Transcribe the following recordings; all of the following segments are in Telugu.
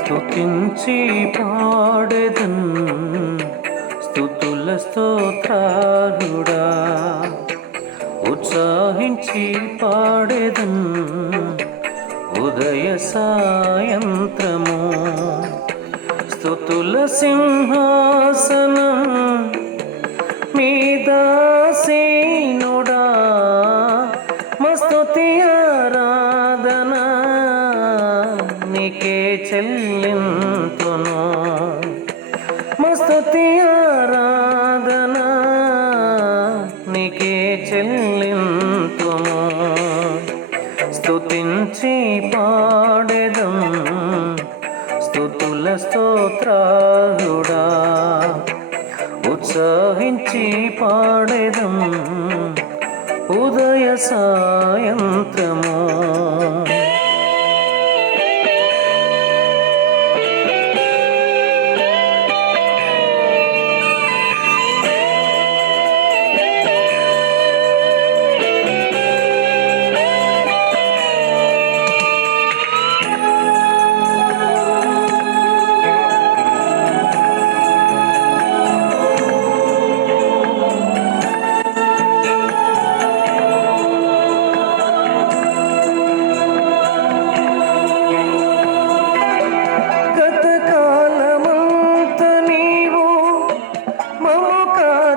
స్తుతించి పాడెదన్ స్తుతుల స్తోత్రాలుడా ఉత్సాహించి పాడెదన్ ఉదయ సాయంత్రము. స్తుతుల సింహాసనం మీదాసీనుడా మస్తుతి ఆరాధన నీకే చెల్లింతును. మస్తుతి ఆరాధన నీకే చెల్లి స్తుతుల స్తోత్రాలుడా. ఉత్సాహించి పాడెదం. ఉదయ సాయంత్రము.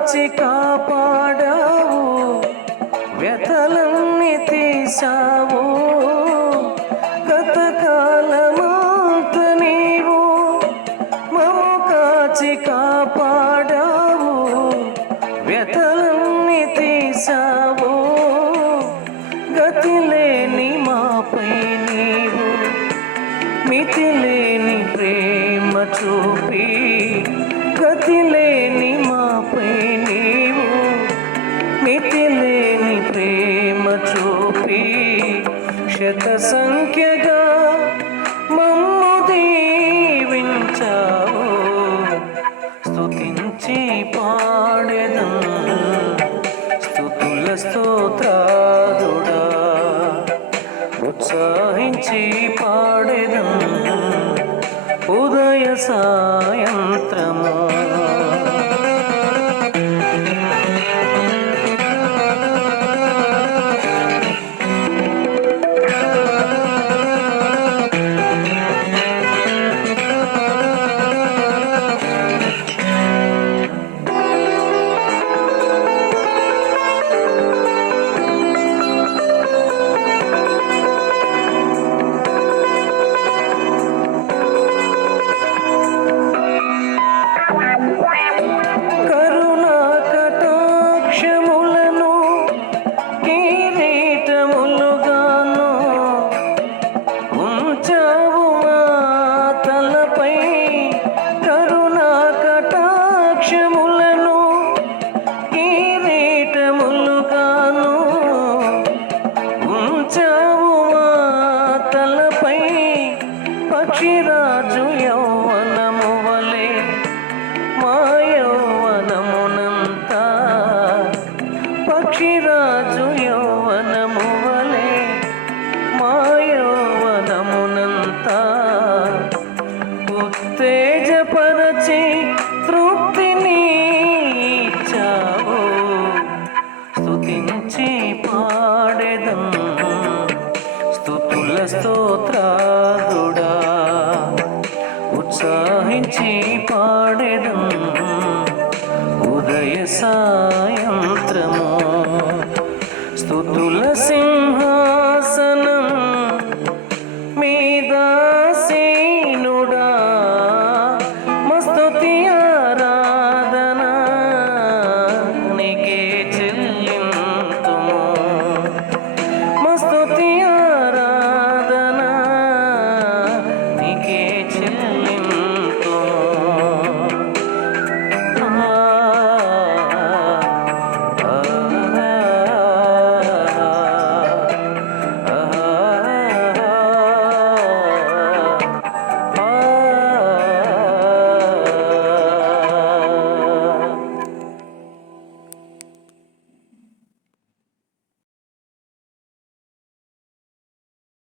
కాచి కాపాడావు. వ్యతలన్ని తీసావు గతకాలమంత నీవు మము ప్రేమ చూ స్తోత్రాదుడా ఉత్సాహించి పాడెదం ఉదయ సాయంత్రము లేచి పాడెడు ఉదయ సాయంత్రము. స్థుతుల సింహ